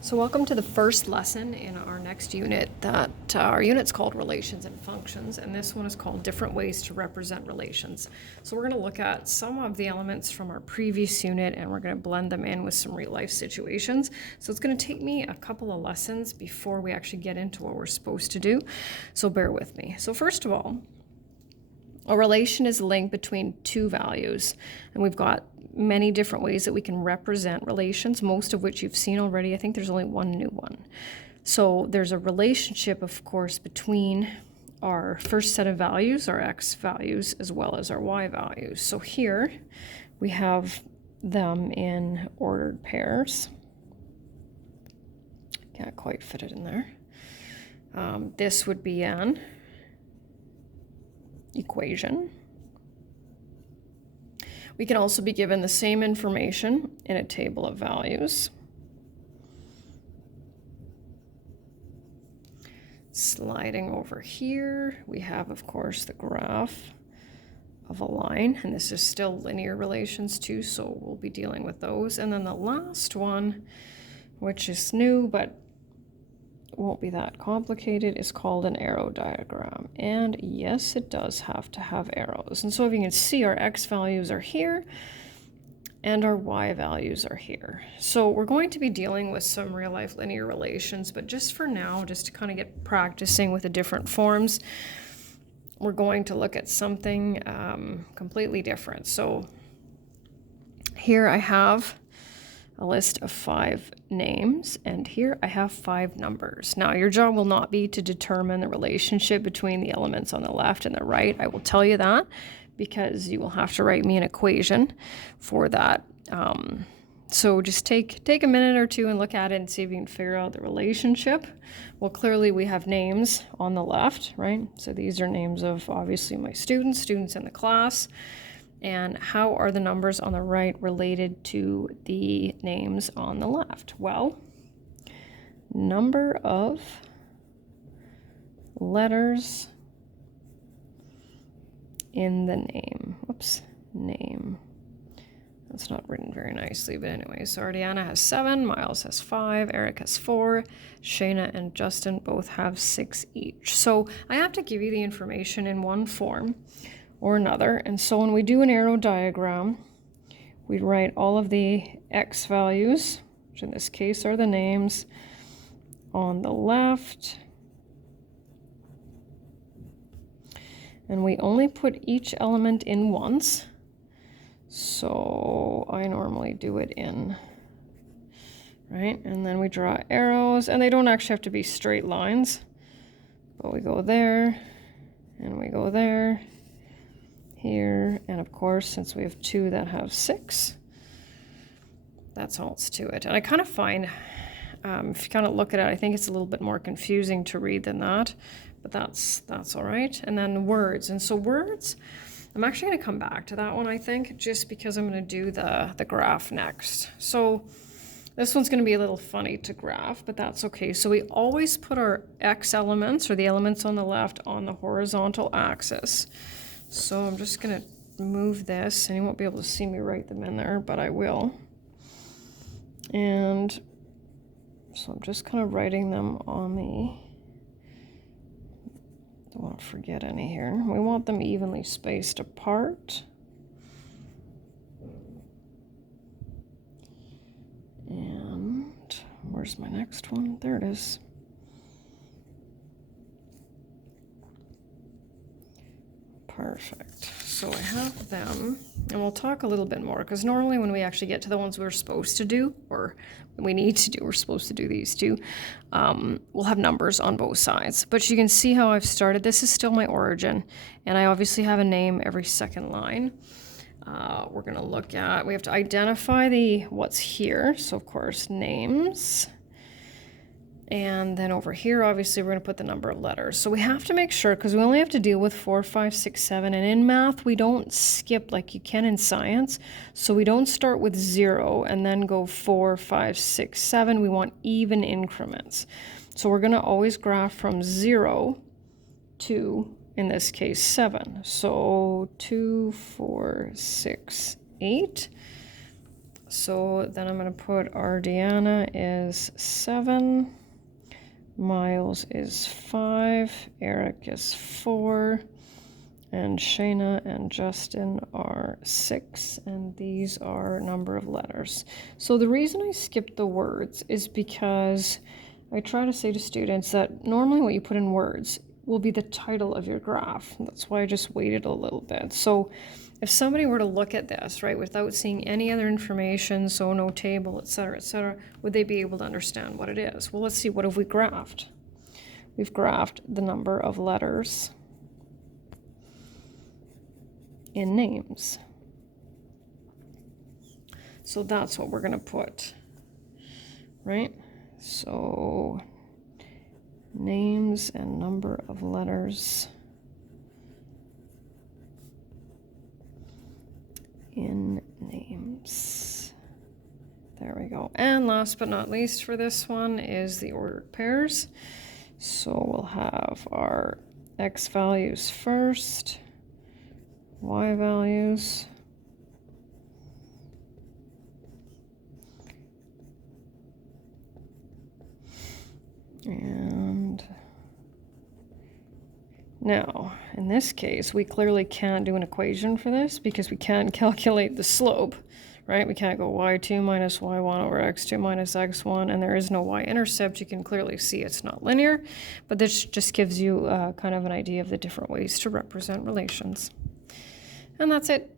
So welcome to the first lesson in our next unit. That our unit's called Relations and Functions, and this one is called Different Ways to Represent Relations. So we're going to look at some of the elements from our previous unit, and we're going to blend them in with some real-life situations. So it's going to take me a couple of lessons before we actually get into what we're supposed to do, so bear with me. So first of all, a relation is a link between two values, and we've got many different ways that we can represent relations, most of which you've seen already. I think there's only one new one. So there's a relationship, of course, between our first set of values, our x values, as well as our y values. So here we have them in ordered pairs. Can't quite fit it in there. This would be an equation. We can also be given the same information in a table of values. Sliding over here, we have, of course, the graph of a line, and this is still linear relations too, so we'll be dealing with those. And then the last one, which is new, but won't be that complicated, is called an arrow diagram. And yes, it does have to have arrows. And so if you can see, our x values are here and our y values are here. So we're going to be dealing with some real life linear relations, but just for now, just to kind of get practicing with the different forms, we're going to look at something completely different. So here I have a list of 5 names, and here I have 5 numbers. Now, your job will not be to determine the relationship between the elements on the left and the right. I will tell you that, because you will have to write me an equation for that. So just take a minute or two and look at it and see if you can figure out the relationship. Well, clearly we have names on the left, right? So these are names of obviously my students in the class. And how are the numbers on the right related to the names on the left? Well, number of letters in the name. Whoops, name. That's not written very nicely, but anyway. So Ariana has 7, Miles has 5, Eric has 4, Shayna and Justin both have 6 each. So I have to give you the information in one form or another. And so when we do an arrow diagram, we write all of the x values, which in this case are the names, on the left. And we only put each element in once. So I normally do it in, right? And then we draw arrows, and they don't actually have to be straight lines, but we go there, and we go there, here, and of course, since we have 2 that have 6, that's all it's to it. And I kind of find, if you kind of look at it, I think it's a little bit more confusing to read than that, but that's all right. And then words. And so words, I'm actually going to come back to that one, I think, just because I'm going to do the graph next. So this one's going to be a little funny to graph, but that's okay. So we always put our x elements, or the elements on the left, on the horizontal axis. So I'm just going to move this, and you won't be able to see me write them in there, but I will. And so I'm just kind of writing them on the, don't want to forget any here. We want them evenly spaced apart. And where's my next one? There it is. Perfect. So I have them, and we'll talk a little bit more, because normally when we actually get to the ones we're supposed to do, or we need to do, we're supposed to do these two, we'll have numbers on both sides. But you can see how I've started. This is still my origin, and I obviously have a name every second line. We're going to look at, we have to identify what's here. So of course, names. And then over here, obviously, we're going to put the number of letters. So we have to make sure, because we only have to deal with 4, 5, 6, 7. And in math, we don't skip like you can in science. So we don't start with 0 and then go 4, 5, 6, 7. We want even increments. So we're going to always graph from 0 to, in this case, 7. So 2, 4, 6, 8. So then I'm going to put our Deanna is 7, Miles is 5, Eric is 4, and Shayna and Justin are 6, and these are number of letters. So the reason I skipped the words is because I try to say to students that normally what you put in words will be the title of your graph. That's why I just waited a little bit. So if somebody were to look at this, right, without seeing any other information, so no table, etc., would they be able to understand what it is? Well, let's see, what have we graphed? We've graphed the number of letters in names. So that's what we're going to put, right? So names and number of letters in names. There we go. And last but not least for this one is the ordered pairs. So we'll have our X values first, Y values, and now in this case we clearly can't do an equation for this because we can't calculate the slope, right? We can't go y2 minus y1 over x2 minus x1, and there is no y-intercept. You can clearly see it's not linear, but this just gives you kind of an idea of the different ways to represent relations. And that's it.